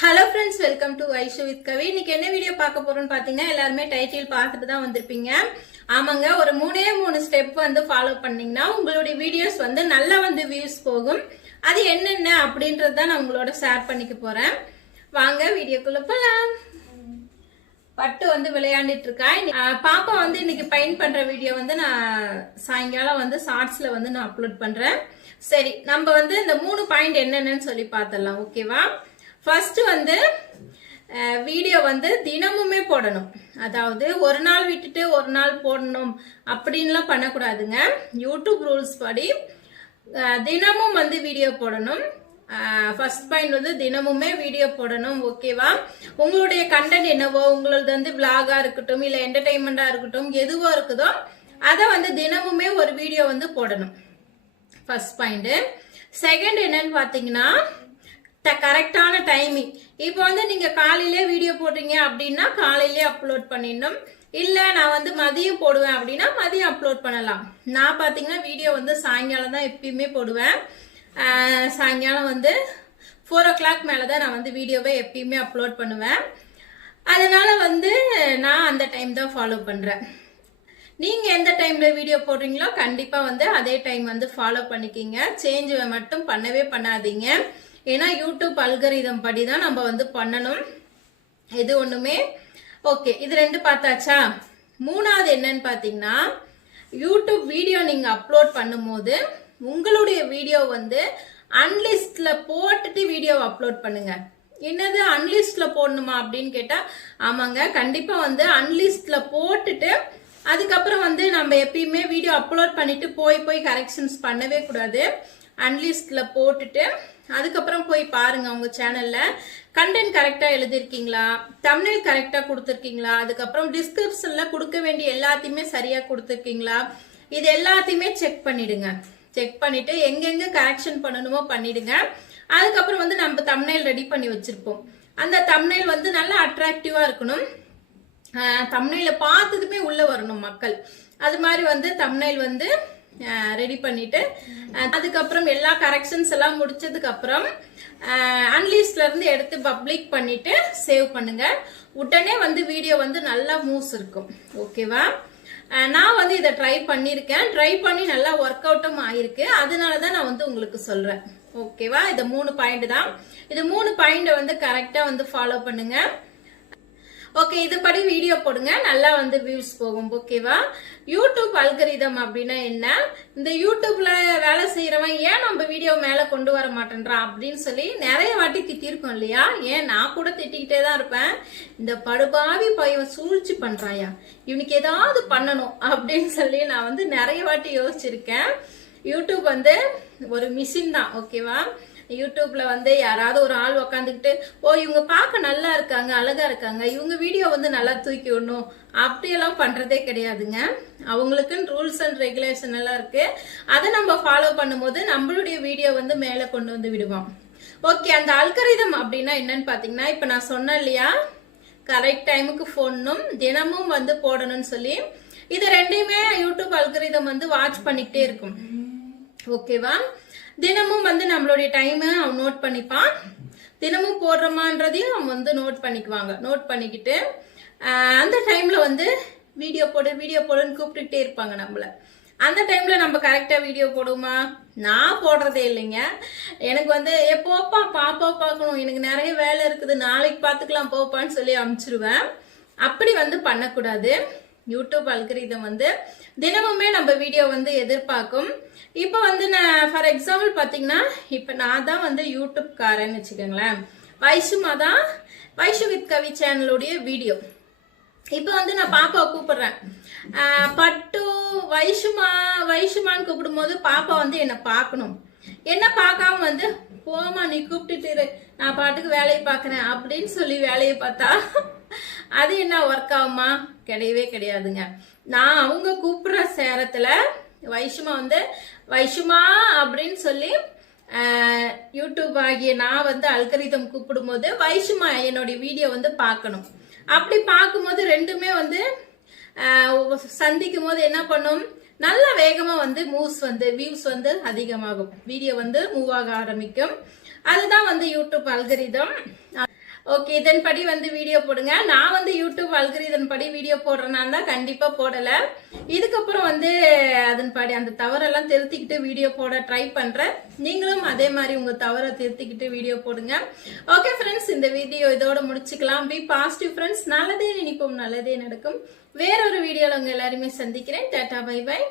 Hello friends welcome to Aishu with Kavi இன்னைக்கு என்ன video பார்க்க போறோம்னு பாத்தீங்கன்னா எல்லாருமே டைட்டில் பார்த்துட்டு தான் வந்திருப்பீங்க. ஆமாங்க ஒரு மூணே மூணு ஸ்டெப் வந்து ஃபாலோ பண்ணீங்கன்னா உங்களுடைய வீடியோஸ் வந்து நல்லா வந்து வியூஸ் போகும். அது என்னென்ன அப்படின்றது தான் நான் உங்களோட ஷேர் பண்ணிக்க போறேன். வாங்க வீடியோக்குள்ள போலாம். பட்டு வந்து விளையாண்டுட்டு இருக்கா. பாப்பா வந்து இன்னைக்கு பெயிண்ட் பண்ற வீடியோ வந்து நான் சாயங்காலம் வந்து ஷார்ட்ஸ்ல வந்து நான் அப்லோட் பண்றேன். சரி நம்ம வந்து இந்த மூணு பாயிண்ட் என்னென்னு சொல்லி பார்த்துடலாம் ஓகேவா ஃபர்ஸ்ட் வந்து வீடியோ வந்து தினமுமே போடணும். அதாவது ஒரு நாள் விட்டுட்டு ஒரு நாள் போடணும் அப்படின்லாம் பண்ணக்கூடாதுங்க. யூடியூப் ரூல்ஸ் படி தினமும் வந்து வீடியோ போடணும். ஃபர்ஸ்ட் பாயிண்ட் வந்து தினமுமே வீடியோ போடணும் ஓகேவா உங்களுடைய கண்டென்ட் என்னவோ உங்களது வந்து விளாகா இருக்கட்டும் இல்லை என்டர்டைன்மெண்டா இருக்கட்டும் எதுவோ இருக்குதோ அதை வந்து தினமுமே ஒரு வீடியோ வந்து போடணும். ஃபர்ஸ்ட் பாயிண்ட் செகண்ட் என்னன்னு பார்த்தீங்கன்னா கரெக்டான டைமிங். இப்போ வந்து நீங்கள் காலையிலே வீடியோ போடுறீங்க அப்படின்னா காலையிலே அப்லோட் பண்ணிடணும். இல்லை நான் வந்து மதியம் போடுவேன் அப்படின்னா மதியம் அப்லோட் பண்ணலாம். நான் பார்த்தீங்கன்னா வீடியோ வந்து சாயங்காலம் தான் எப்பயுமே போடுவேன். சாயங்காலம் வந்து ஃபோர் ஓ கிளாக் மேலே தான் நான் வந்து வீடியோவை எப்பயுமே அப்லோட் பண்ணுவேன். அதனால் வந்து நான் அந்த டைம் தான் ஃபாலோ பண்ணுறேன் நீங்கள் எந்த டைமில் வீடியோ போடுறீங்களோ கண்டிப்பாக வந்து அதே டைம் வந்து ஃபாலோ பண்ணிக்கிங்க. சேஞ்ச் மட்டும் பண்ணவே பண்ணாதீங்க. ஏன்னா யூடியூப் அல்கரிதம் படி தான் நம்ம வந்து பண்ணணும். இது ஒண்ணுமே? ஓகே இது ரெண்டு பார்த்தாச்சா? மூணாவது என்னன்னு பார்த்தீங்கன்னா யூடியூப் வீடியோ நீங்க அப்லோட் பண்ணும்போது உங்களுடைய வீடியோ வந்து அன்லிஸ்ட்ல போட்டுட்டு வீடியோ அப்லோட் பண்ணுங்க. என்னது அன்லிஸ்ட்ல போடணுமா அப்படின்னு கேட்டா ஆமாங்க கண்டிப்பா வந்து அன்லிஸ்ட்ல போட்டுட்டு அதுக்கப்புறம் வந்து நம்ம எப்பயுமே வீடியோ அப்லோட் பண்ணிட்டு போய் போய் கரெக்ஷன்ஸ் பண்ணவே கூடாது. அன்லிஸ்ட்ல போட்டுட்டு அதுக்கப்புறம் போய் பாருங்க உங்க சேனல்ல கண்டென்ட் கரெக்டா எழுதிருக்கீங்களா? தமிழ் கரெக்டா கொடுத்துருக்கீங்களா? அதுக்கப்புறம் டிஸ்கிரிப்ஷன்ல கொடுக்க வேண்டிய எல்லாத்தையுமே சரியா கொடுத்துருக்கீங்களா? இது எல்லாத்தையுமே செக் பண்ணிடுங்க. செக் பண்ணிட்டு எங்கெங்க கரெக்ஷன் பண்ணணுமோ பண்ணிடுங்க. அதுக்கப்புறம் வந்து நம்ம தம்னைல் ரெடி பண்ணி வச்சிருப்போம். அந்த தம்னைல் வந்து நல்லா அட்ராக்டிவா இருக்கணும். தம்னைல பார்த்ததுமே உள்ள வரணும் மக்கள். அது மாதிரி வந்து தம்னைல் வந்து ரெடி பண்ணிட்டு அதுக்கப்புறம் எல்லா கரெக்ஷன்ஸ் எல்லாம் முடிச்சதுக்கப்புறம் அன்லீஸ்ட்லேருந்து எடுத்து பப்ளிக் பண்ணிட்டு சேவ் பண்ணுங்க. உடனே வந்து வீடியோ வந்து நல்லா மூவ்ஸ் இருக்கும். ஓகேவா நான் வந்து இதை ட்ரை பண்ணியிருக்கேன். ட்ரை பண்ணி நல்லா ஒர்க் அவுட்டும் ஆயிருக்கு. அதனால தான் நான் வந்து உங்களுக்கு சொல்கிறேன் ஓகேவா இது மூணு பாயிண்ட் தான். இது மூணு பாயிண்ட்டை வந்து கரெக்டாக வந்து ஃபாலோ பண்ணுங்கள் ஓகே இதுபடி வீடியோ போடுங்க. நல்லா வந்து வியூஸ் போகும் ஓகேவா யூடியூப் அல்கரிதம் அப்படின்னா என்ன? இந்த யூடியூப்ல வேலை செய்யறவன் ஏன் நம்ம வீடியோ மேல கொண்டு வர மாட்டேன்றான் அப்படின்னு சொல்லி நிறைய வாட்டி திட்டிருக்கோம் இல்லையா? ஏன்? நான் கூட திட்டிக்கிட்டே தான் இருப்பேன். இந்த படுபாவி பையன் சூழ்ச்சி பண்றாயா? இவனுக்கு ஏதாவது பண்ணணும் அப்படின்னு சொல்லி நான் வந்து நிறைய வாட்டி யோசிச்சிருக்கேன். யூடியூப் வந்து ஒரு மிஷின் தான் ஓகேவா யூடியூப்ல வந்து யாராவது ஒரு ஆள் உக்காந்துக்கிட்டு ஓ இவங்க பார்க்க நல்லா இருக்காங்க அழகா இருக்காங்க இவங்க வீடியோ வந்து நல்லா தூக்கி விடணும். அப்படியெல்லாம் பண்றதே கிடையாதுங்க. அவங்களுக்குன்னு ரூல்ஸ் அண்ட் ரெகுலேஷன் எல்லாம் இருக்கு. அதை நம்ம ஃபாலோ பண்ணும்போது நம்மளுடைய வீடியோ வந்து மேலே கொண்டு வந்து விடுவோம். ஓகே அந்த அல்கரிதம் அப்படின்னா என்னன்னு பார்த்தீங்கன்னா இப்போ நான் சொன்னேன் இல்லையா? கரெக்ட் டைமுக்கு போடணும் தினமும் வந்து போடணும்னு சொல்லி இது ரெண்டையுமே யூடியூப் அல்கரிதம் வந்து வாட்ச் பண்ணிக்கிட்டே இருக்கும். ஓகேவா தினமும் வந்து நம்மளுடைய டைமை அவன் நோட் பண்ணிப்பான். தினமும் போடுறோமான்றதையும் அவன் வந்து நோட் பண்ணிக்குவாங்க. நோட் பண்ணிக்கிட்டு அந்த டைம்ல வந்து வீடியோ போடு வீடியோ போடுன்னு கூப்பிட்டுக்கிட்டே இருப்பாங்க நம்மள. அந்த டைம்ல நம்ம கரெக்டா வீடியோ போடுவோமா? நான் போடுறதே இல்லைங்க. எனக்கு வந்து எப்போப்பா பாப்பா பார்க்கணும். எனக்கு நிறைய வேலை இருக்குது. நாளைக்கு பார்த்துக்கலாம் போப்பான்னு சொல்லி அனுப்பிச்சிருவேன் அப்படி வந்து பண்ணக்கூடாது. யூடியூப் அல்கரிதம் வந்து தினமுமே நம்ம வீடியோ வந்து எதிர்பார்க்கும். இப்போ வந்து நான் ஃபார் எக்ஸாம்பிள் பார்த்தீங்கன்னா இப்போ நான் தான் வந்து யூடியூப்காரன்னு வச்சுக்கோங்களேன். வைஷுமா தான் வைஷு வித் கவி சேனலுடைய வீடியோ இப்போ வந்து நான் பாப்பாவை கூப்பிடுறேன். பட்டு வைஷுமா வைஷுமான்னு கூப்பிடும்போது பாப்பா வந்து என்னை பார்க்கணும். என்ன பார்க்காம வந்து போமா நீ கூப்பிட்டுட்டு நான் பாட்டுக்கு வேலையை பார்க்குறேன். அப்படின்னு சொல்லி வேலையை பார்த்தா அது என்ன ஒர்க் ஆகுமா கிடையவே கிடையாதுங்க. நான் அவங்க கூப்பிடுற சேரத்துல வைஷுமா வந்து வைஷுமா அப்படின்னு சொல்லி யூடியூப் ஆகிய நான் வந்து அல்கரிதம் கூப்பிடும்போது வைஷுமா என்னுடைய வீடியோ வந்து பார்க்கணும். அப்படி பார்க்கும்போது ரெண்டுமே வந்து சந்திக்கும் போது என்ன பண்ணும்? நல்ல வேகமாக வந்து மூவ்ஸ் வந்து வியூஸ் வந்து அதிகமாகும். வீடியோ வந்து மூவ் ஆக ஆரம்பிக்கும். அதுதான் வந்து யூடியூப் அல்கரிதம் ஓகே இதன்படி வந்து வீடியோ போடுங்க. நான் வந்து யூடியூப் அல்கரிதன் இதன்படி வீடியோ போடுறேன்னா தான் கண்டிப்பாக போடலை. இதுக்கப்புறம் வந்து அதன்படி அந்த தவறெல்லாம் திருத்திக்கிட்டு வீடியோ போட ட்ரை பண்ணுறேன் நீங்களும் அதே மாதிரி உங்கள் தவறை திருத்திக்கிட்டு வீடியோ போடுங்க. ஓகே ஃப்ரெண்ட்ஸ் இந்த வீடியோ இதோட முடிச்சுக்கலாம். பி பாசிட்டிவ் ஃப்ரெண்ட்ஸ் நல்லதே நினைப்போம் நல்லதே நடக்கும். வேறொரு வீடியோவில் உங்கள் எல்லாருமே சந்திக்கிறேன். Tata bye by